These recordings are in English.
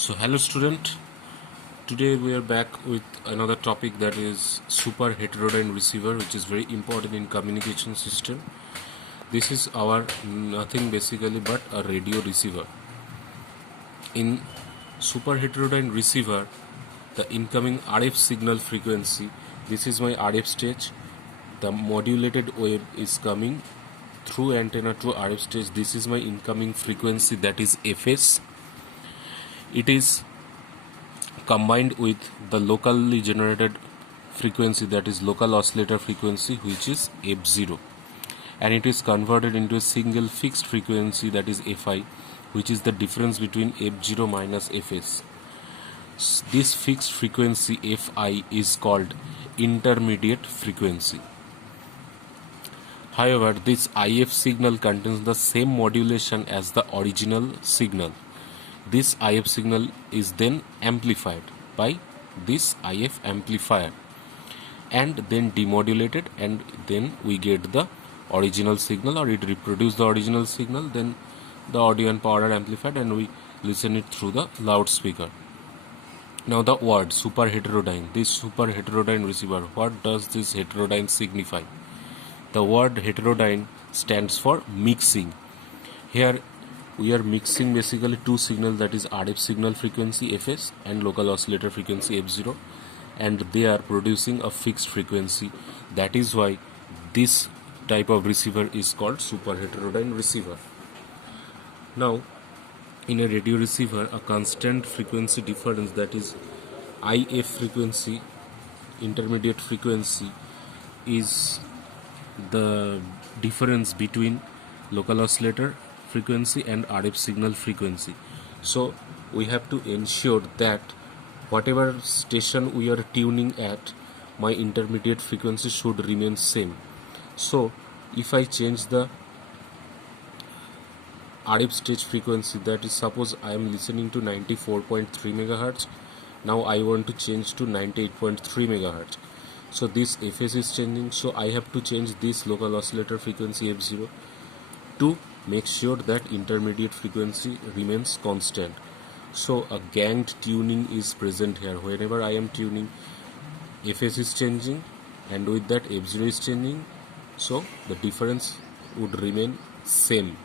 So hello student, today we are back with another topic, that is super heterodyne receiver, which is very important in communication system. This is our nothing basically but a radio receiver. In super heterodyne receiver, the incoming RF signal frequency, this is my RF stage, the modulated wave is coming through antenna to RF stage. This is my incoming frequency, that is Fs. It is combined with the locally generated frequency, that is local oscillator frequency, which is F0, and it is converted into a single fixed frequency, that is Fi, which is the difference between F0 minus Fs. This fixed frequency Fi is called intermediate frequency. However, this IF signal contains the same modulation as the original signal. This IF signal is then amplified by this IF amplifier and then demodulated, and then we get the original signal, or it reproduces the original signal, then the audio and power are amplified and we listen it through the loudspeaker. Now the word super heterodyne, this super heterodyne receiver, what does this heterodyne signify? The word heterodyne stands for mixing. Here we are mixing basically two signals, that is RF signal frequency Fs and local oscillator frequency F0, and they are producing a fixed frequency. That is why this type of receiver is called super heterodyne receiver. Now in a radio receiver, a constant frequency difference, that is IF frequency, intermediate frequency, is the difference between local oscillator frequency and RF signal frequency. So we have to ensure that whatever station we are tuning at, my intermediate frequency should remain same. So if I change the RF stage frequency, that is, suppose I am listening to 94.3 MHz, now I want to change to 98.3 MHz. So this Fs is changing, so I have to change this local oscillator frequency F0 to make sure that intermediate frequency remains constant. So a ganged tuning is present here. Whenever I am tuning, Fs is changing and with that F0 is changing, so the difference would remain same.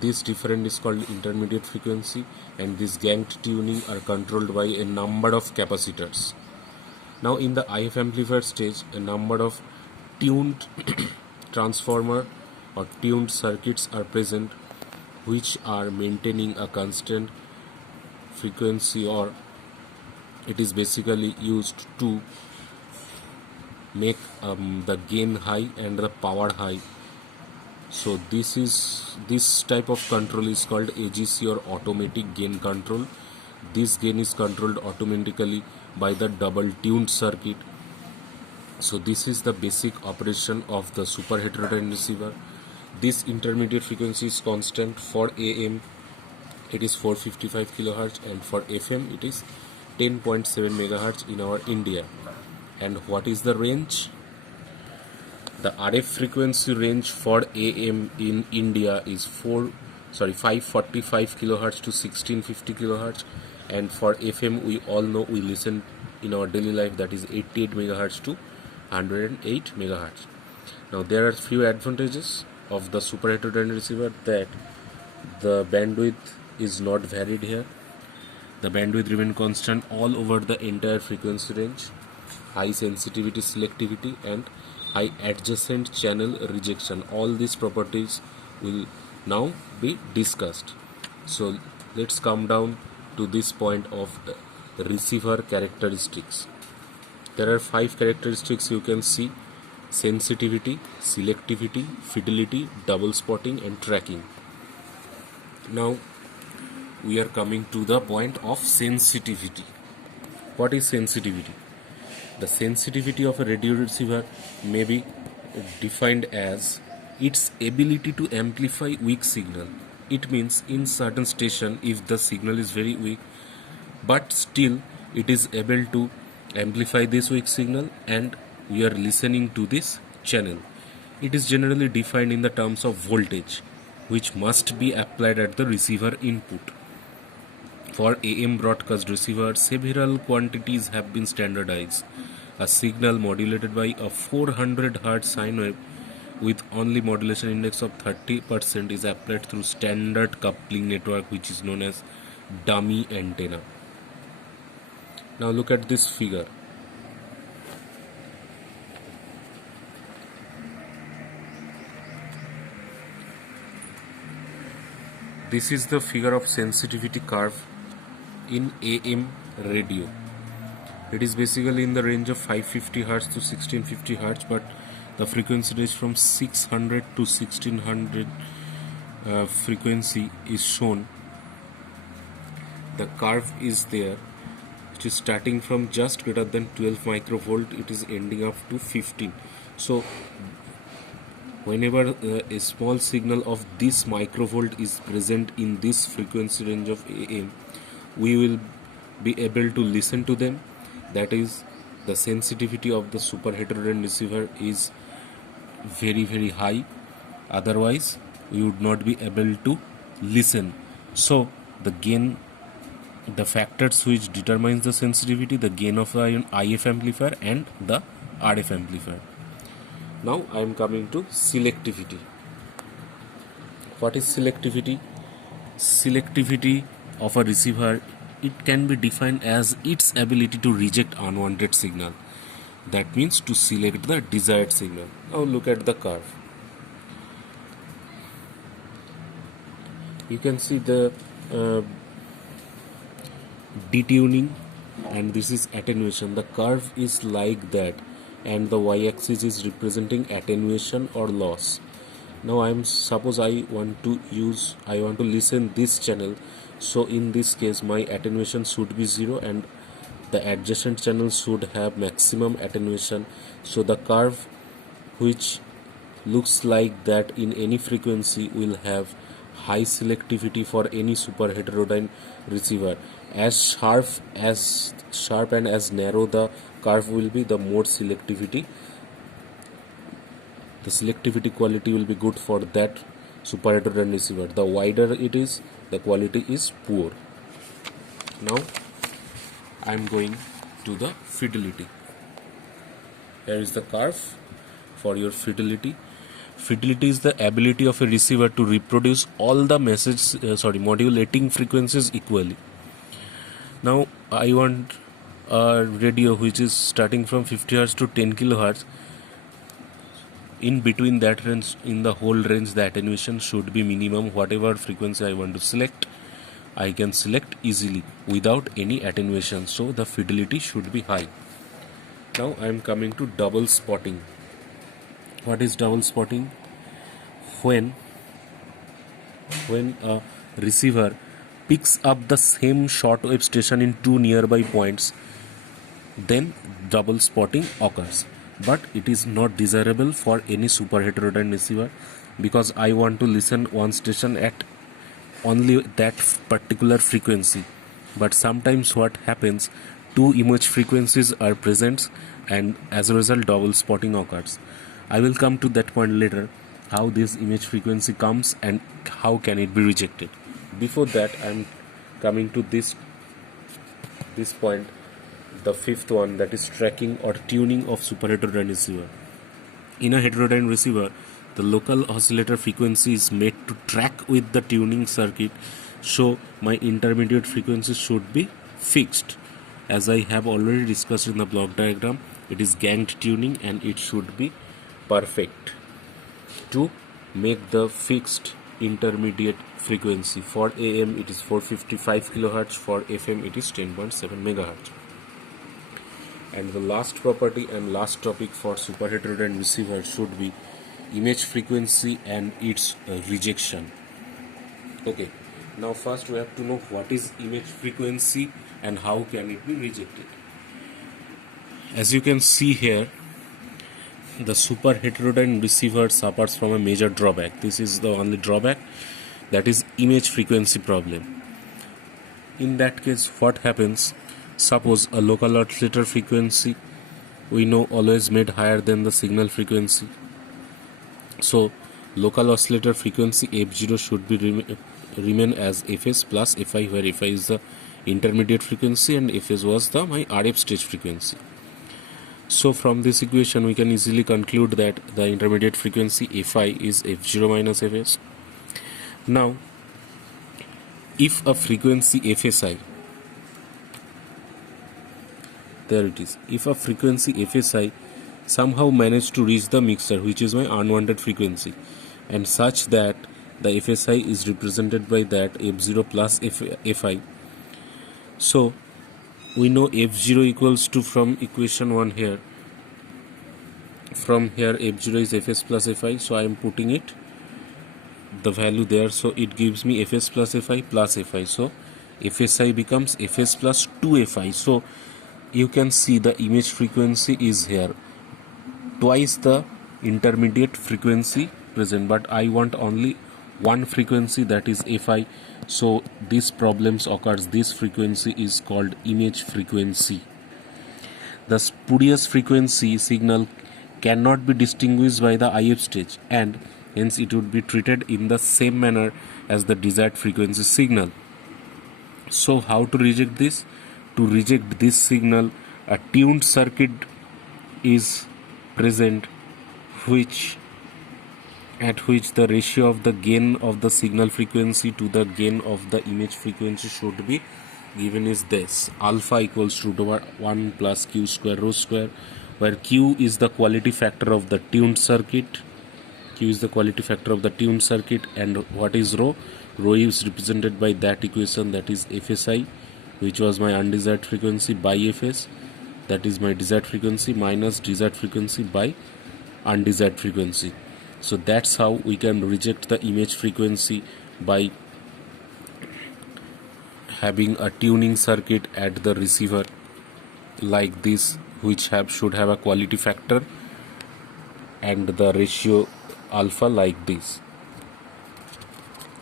This difference is called intermediate frequency, and this ganged tuning are controlled by a number of capacitors. Now in the IF amplifier stage, a number of tuned transformer or tuned circuits are present, which are maintaining a constant frequency, or it is basically used to make the gain high and the power high. So this type of control is called AGC, or automatic gain control. This gain is controlled automatically by the double tuned circuit. So this is the basic operation of the super heterodyne receiver. This intermediate frequency is constant. For AM it is 455 kHz, and for FM it is 10.7 MHz in our India. And what is the range? The RF frequency range for AM in India is 545 kHz to 1650 kHz, and for FM we all know, we listen in our daily life, that is 88 MHz to 108 MHz. Now there are few advantages of the super heterodyne receiver, that the bandwidth is not varied here. The bandwidth remains constant all over the entire frequency range. High sensitivity, selectivity, and high adjacent channel rejection. All these properties will now be discussed. So let's come down to this point of receiver characteristics. There are 5 characteristics you can see: sensitivity, selectivity, fidelity, double spotting, and tracking. Now we are coming to the point of sensitivity. What is sensitivity? The sensitivity of a radio receiver may be defined as its ability to amplify weak signal. It means in certain station, if the signal is very weak, but still it is able to amplify this weak signal and we are listening to this channel. It is generally defined in the terms of voltage, which must be applied at the receiver input. For AM broadcast receiver, several quantities have been standardized. A signal modulated by a 400 Hz sine wave with only modulation index of 30% is applied through standard coupling network, which is known as dummy antenna. Now look at this figure. This is the figure of sensitivity curve in AM radio. It is basically in the range of 550 Hz to 1650 Hz, but the frequency range from 600 to 1600 frequency is shown. The curve is there, which is starting from just greater than 12 microvolt, it is ending up to 15. So whenever a small signal of this microvolt is present in this frequency range of AM, we will be able to listen to them. That is, the sensitivity of the super heterodyne receiver is very high, otherwise we would not be able to listen. So the gain, the factors which determines the sensitivity, the gain of the IF amplifier and the RF amplifier. Now I am coming to selectivity. What is selectivity? Selectivity of a receiver, it can be defined as its ability to reject unwanted signal. That means to select the desired signal. Now look at the curve. You can see the detuning, and this is attenuation. The curve is like that, and the y-axis is representing attenuation or loss. Now suppose I want to listen this channel. So in this case my attenuation should be 0 and the adjacent channel should have maximum attenuation. So the curve which looks like that in any frequency will have high selectivity for any super heterodyne receiver. As sharp and as narrow the curve will be, the more selectivity, the selectivity quality will be good for that super heterodyne receiver. The wider it is, the quality is poor. Now I am going to the fidelity. Here is the curve for your fidelity. Fidelity is the ability of a receiver to reproduce all the modulating frequencies equally. Now I want a radio which is starting from 50 Hz to 10 kHz. In between that range, in the whole range, the attenuation should be minimum. Whatever frequency I want to select, I can select easily without any attenuation. So the fidelity should be high. Now I am coming to double spotting. What is double spotting? When a receiver picks up the same shortwave station in two nearby points, then double spotting occurs. But it is not desirable for any super heterodyne receiver, because I want to listen one station at only that particular frequency. But sometimes what happens, two image frequencies are present, and as a result double spotting occurs. I will come to that point later, how this image frequency comes and how can it be rejected. Before that, I am coming to this point, the fifth one, that is tracking or tuning of super heterodyne receiver. In a heterodyne receiver, the local oscillator frequency is made to track with the tuning circuit, so my intermediate frequency should be fixed. As I have already discussed in the block diagram, it is ganged tuning and it should be perfect to make the fixed intermediate frequency. For AM it is 455 kHz, for FM it is 10.7 MHz. And the last property and last topic for super heterodyne receiver should be image frequency and its rejection. Okay, now first we have to know what is image frequency and how can it be rejected. As you can see here, the super heterodyne receiver suffers from a major drawback. This is the only drawback, that is image frequency problem. In that case, what happens? Suppose a local oscillator frequency, we know, always made higher than the signal frequency. So local oscillator frequency F0 should be remain as Fs plus Fi, where Fi is the intermediate frequency and Fs was my RF stage frequency. So from this equation we can easily conclude that the intermediate frequency Fi is F0 minus Fs. Now if a frequency Fsi, there it is, if a frequency Fsi somehow managed to reach the mixer, which is my unwanted frequency, and such that the Fsi is represented by that F0 plus Fi, so we know F0 equals to, from equation 1 here, from here F0 is Fs plus Fi, so I am putting it the value there, so it gives me Fs plus Fi plus Fi, so Fsi becomes Fs plus 2Fi. So you can see the image frequency is here, twice the intermediate frequency present, but I want only one frequency, that is Fi. So this problems occurs. This frequency is called image frequency. The spurious frequency signal cannot be distinguished by the IF stage, and hence it would be treated in the same manner as the desired frequency signal. So how to reject this? To reject this signal, a tuned circuit is present at which the ratio of the gain of the signal frequency to the gain of the image frequency should be given is this: alpha equals to root over 1 plus q square rho square, where q is the quality factor of the tuned circuit. Q is the quality factor of the tuned circuit, and what is rho? Rho is represented by that equation, that is Fsi, which was my undesired frequency, by Fs, that is my desired frequency, minus desired frequency by undesired frequency. So that's how we can reject the image frequency, by having a tuning circuit at the receiver like this, which should have a quality factor and the ratio alpha like this.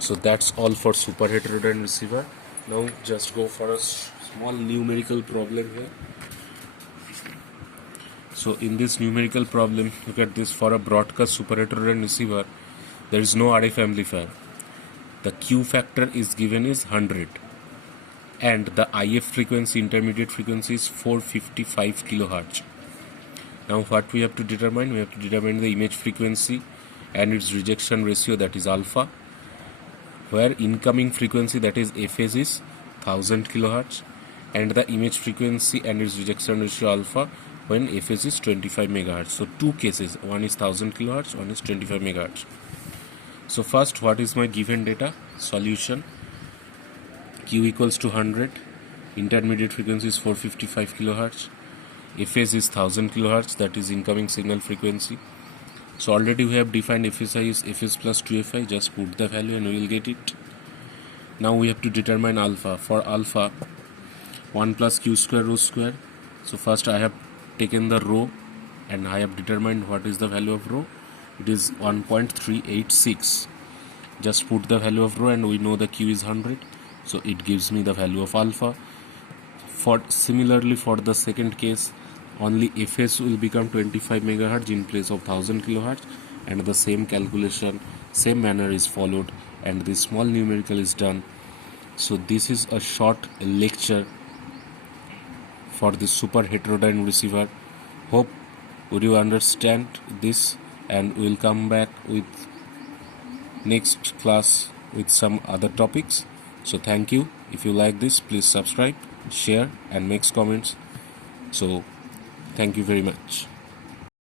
So that's all for super heterodyne receiver. Now just go for a small numerical problem here. So in this numerical problem, look at this: for a broadcast super heterodyne receiver, there is no RF amplifier. The Q factor is given is 100, and the IF frequency, intermediate frequency, is 455 kilohertz. Now what we have to determine? We have to determine the image frequency and its rejection ratio, that is alpha, where incoming frequency, that is Fs, is 1000 kilohertz, and the image frequency and its rejection ratio alpha when Fs is 25 megahertz. So two cases, one is 1000 kilohertz, one is 25 megahertz. So first, what is my given data? Solution: Q equals to 100, intermediate frequency is 455 kilohertz, Fs is 1000 kilohertz, that is incoming signal frequency. So already we have defined Fsi is Fs plus 2Fi, just put the value and we will get it. Now we have to determine alpha. For alpha, 1 plus q square rho square. So first I have taken the rho and I have determined what is the value of rho. It is 1.386. Just put the value of rho and we know the q is 100. So it gives me the value of alpha. Similarly for the second case, only Fs will become 25 megahertz in place of 1000 kilohertz, and the same calculation, same manner is followed, and this small numerical is done. So this is a short lecture for the super heterodyne receiver. Hope would you understand this, and we will come back with next class with some other topics. So thank you. If you like this, please subscribe, share and make comments. So thank you very much.